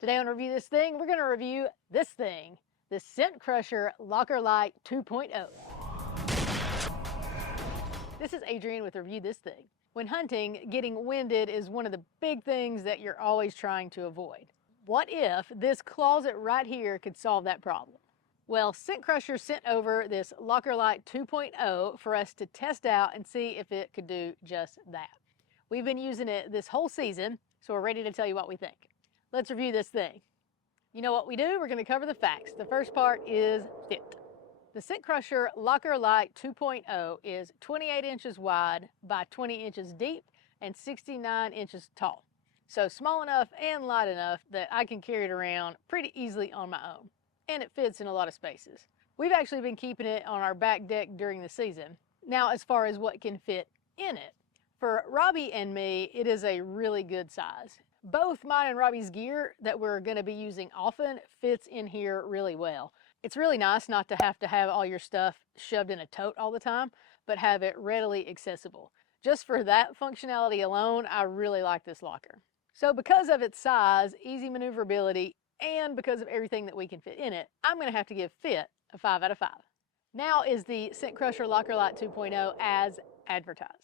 Today on Review This Thing, we're going to review this thing, the Scent Crusher Locker Lite 2.0. This is Adrienne with Review This Thing. When hunting, getting winded is one of the big things that you're always trying to avoid. What if this closet right here could solve that problem? Well, Scent Crusher sent over this Locker Lite 2.0 for us to test out and see if it could do just that. We've been using it this whole season, so we're ready to tell you what we think. Let's review this thing. You know what we do? We're going to cover the facts. The first part is fit. The Scent Crusher Locker Lite 2.0 is 28 inches wide by 20 inches deep and 69 inches tall. So small enough and light enough that I can carry it around pretty easily on my own. And it fits in a lot of spaces. We've actually been keeping it on our back deck during the season. Now, as far as what can fit in it, for Robbie and me, it is a really good size. Both mine and Robbie's gear that we're going to be using often fits in here really well. It's really nice not to have all your stuff shoved in a tote all the time, but have it readily accessible. Just for that functionality alone, I really like this locker. So because of its size, easy maneuverability, and because of everything that we can fit in it, I'm going to have to give fit a 5 out of 5. Now is the Scent Crusher Locker Lite 2.0 as advertised.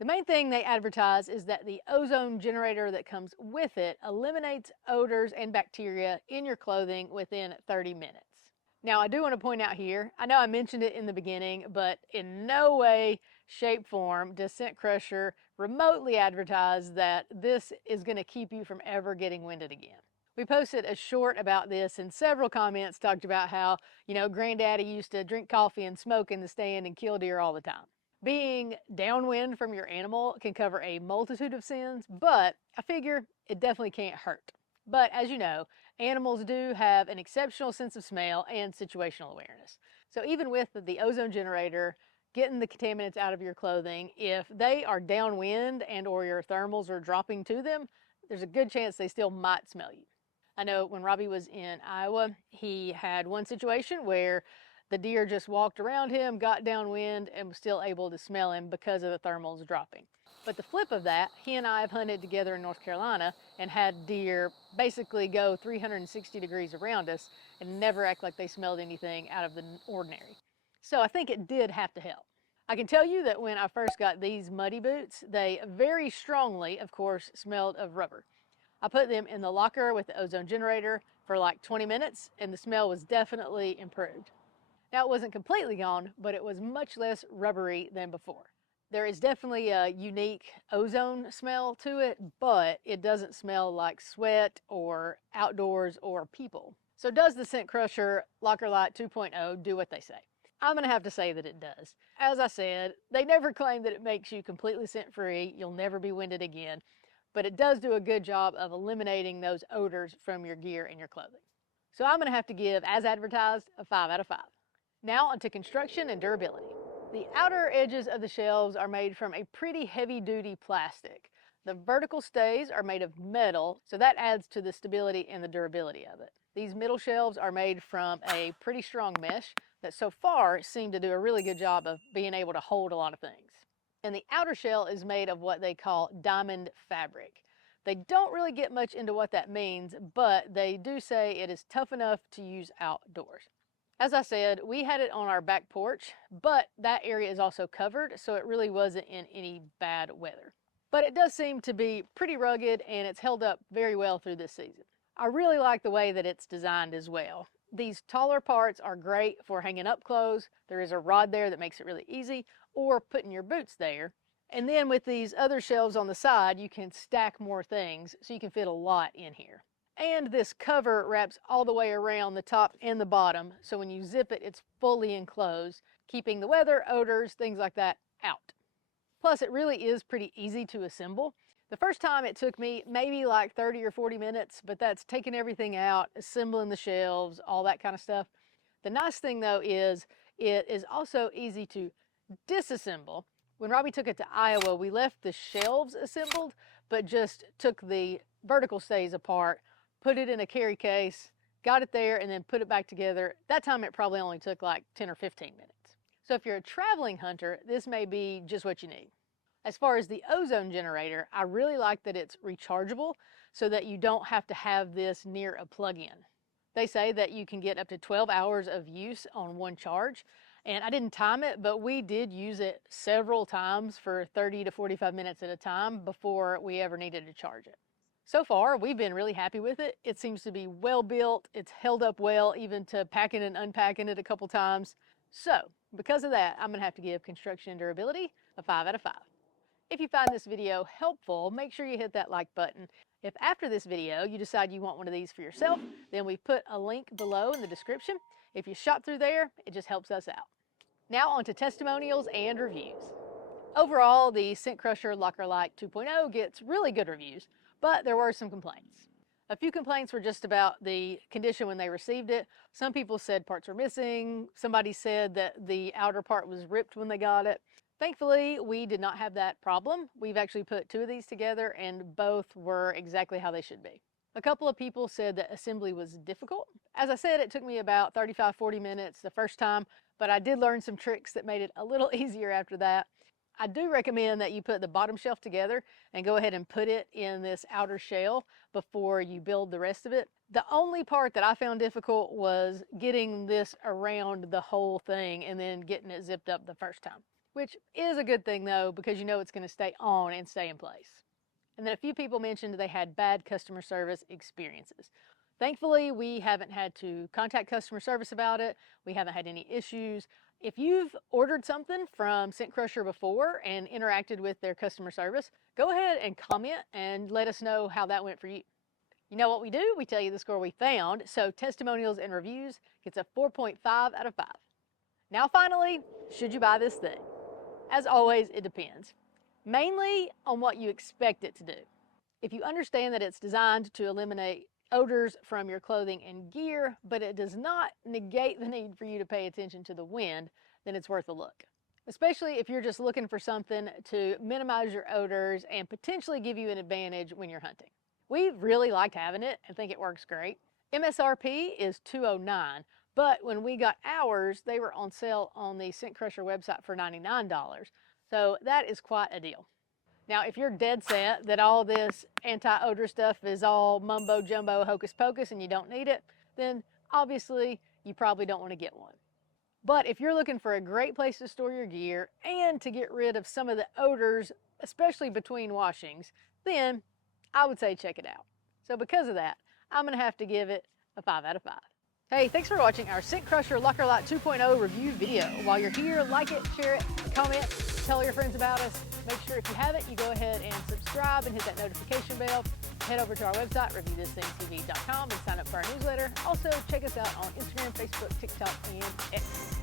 The main thing they advertise is that the ozone generator that comes with it eliminates odors and bacteria in your clothing within 30 minutes. Now, I do want to point out here, I know I mentioned it in the beginning, but in no way, shape, form does Scent Crusher remotely advertise that this is going to keep you from ever getting winded again. We posted a short about this, and several comments talked about how, Granddaddy used to drink coffee and smoke in the stand and kill deer all the time. Being downwind from your animal can cover a multitude of sins, but I figure it definitely can't hurt. But as you know, animals do have an exceptional sense of smell and situational awareness. So even with the ozone generator, getting the contaminants out of your clothing, if they are downwind and or your thermals are dropping to them, there's a good chance they still might smell you. I know when Robbie was in Iowa, he had one situation where the deer just walked around him, got downwind, and was still able to smell him because of the thermals dropping. But the flip of that, he and I have hunted together in North Carolina and had deer basically go 360 degrees around us and never act like they smelled anything out of the ordinary. So I think it did have to help. I can tell you that when I first got these muddy boots, they very strongly, of course, smelled of rubber. I put them in the locker with the ozone generator for like 20 minutes, and the smell was definitely improved. Now, it wasn't completely gone, but it was much less rubbery than before. There is definitely a unique ozone smell to it, but it doesn't smell like sweat or outdoors or people. So does the Scent Crusher Locker Lite 2.0 do what they say? I'm going to have to say that it does. As I said, they never claim that it makes you completely scent-free. You'll never be winded again. But it does do a good job of eliminating those odors from your gear and your clothing. So I'm going to have to give, as advertised, a 5 out of 5. Now onto construction and durability. The outer edges of the shelves are made from a pretty heavy-duty plastic. The vertical stays are made of metal, so that adds to the stability and the durability of it. These middle shelves are made from a pretty strong mesh that so far seem to do a really good job of being able to hold a lot of things. And the outer shell is made of what they call diamond fabric. They don't really get much into what that means, but they do say it is tough enough to use outdoors. As I said, we had it on our back porch, but that area is also covered, so it really wasn't in any bad weather. But it does seem to be pretty rugged, and it's held up very well through this season. I really like the way that it's designed as well. These taller parts are great for hanging up clothes. There is a rod there that makes it really easy, or putting your boots there. And then with these other shelves on the side, you can stack more things, so you can fit a lot in here. And this cover wraps all the way around the top and the bottom, so when you zip it, it's fully enclosed, keeping the weather, odors, things like that out. Plus, it really is pretty easy to assemble. The first time it took me maybe like 30 or 40 minutes, but that's taking everything out, assembling the shelves, all that kind of stuff. The nice thing though is it is also easy to disassemble. When Robbie took it to Iowa, we left the shelves assembled, but just took the vertical stays apart, put it in a carry case, got it there, and then put it back together. That time it probably only took like 10 or 15 minutes. So if you're a traveling hunter, this may be just what you need. As far as the ozone generator, I really like that it's rechargeable. so that you don't have to have this near a plug-in. They say that you can get up to 12 hours of use on one charge. And I didn't time it, but we did use it several times for 30 to 45 minutes at a time before we ever needed to charge it. So far, we've been really happy with it. It seems to be well built. It's held up well, even to packing and unpacking it a couple times. So, because of that, I'm gonna have to give construction and durability a 5 out of 5. If you find this video helpful, make sure you hit that like button. If after this video you decide you want one of these for yourself, then we put a link below in the description. If you shop through there, it just helps us out. Now on to testimonials and reviews. Overall, the Scent Crusher Locker Lite 2.0 gets really good reviews, but there were some complaints. A few complaints were just about the condition when they received it. Some people said parts were missing. Somebody said that the outer part was ripped when they got it. Thankfully, we did not have that problem. We've actually put 2 of these together and both were exactly how they should be. A couple of people said that assembly was difficult. As I said, it took me about 35-40 minutes the first time, but I did learn some tricks that made it a little easier after that. I do recommend that you put the bottom shelf together and go ahead and put it in this outer shell before you build the rest of it. The only part that I found difficult was getting this around the whole thing and then getting it zipped up the first time, which is a good thing though, because you know it's going to stay on and stay in place. And then a few people mentioned they had bad customer service experiences. Thankfully, we haven't had to contact customer service about it. We haven't had any issues. If you've ordered something from Scent Crusher before and interacted with their customer service, go ahead and comment and let us know how that went for you. You know what we do? We tell you the score we found. So testimonials and reviews gets a 4.5 out of 5. Now finally, should you buy this thing? As always, it depends. Mainly on what you expect it to do. If you understand that it's designed to eliminate odors from your clothing and gear, but it does not negate the need for you to pay attention to the wind, then it's worth a look. Especially if you're just looking for something to minimize your odors and potentially give you an advantage when you're hunting. We really liked having it and think it works great. MSRP is $209, but when we got ours, they were on sale on the Scent Crusher website for $99. So that is quite a deal. Now, if you're dead set that all this anti-odor stuff is all mumbo jumbo hocus pocus and you don't need it, then obviously you probably don't want to get one. But if you're looking for a great place to store your gear and to get rid of some of the odors, especially between washings, then I would say check it out. So because of that, I'm going to have to give it a 5 out of 5. Hey, thanks for watching our Scent Crusher Locker Lite 2.0 review video. While you're here, like it, share it, comment, tell your friends about us. Make sure if you haven't, you go ahead and subscribe and hit that notification bell. Head over to our website, reviewthisthingtv.com, and sign up for our newsletter. Also, check us out on Instagram, Facebook, TikTok, and X.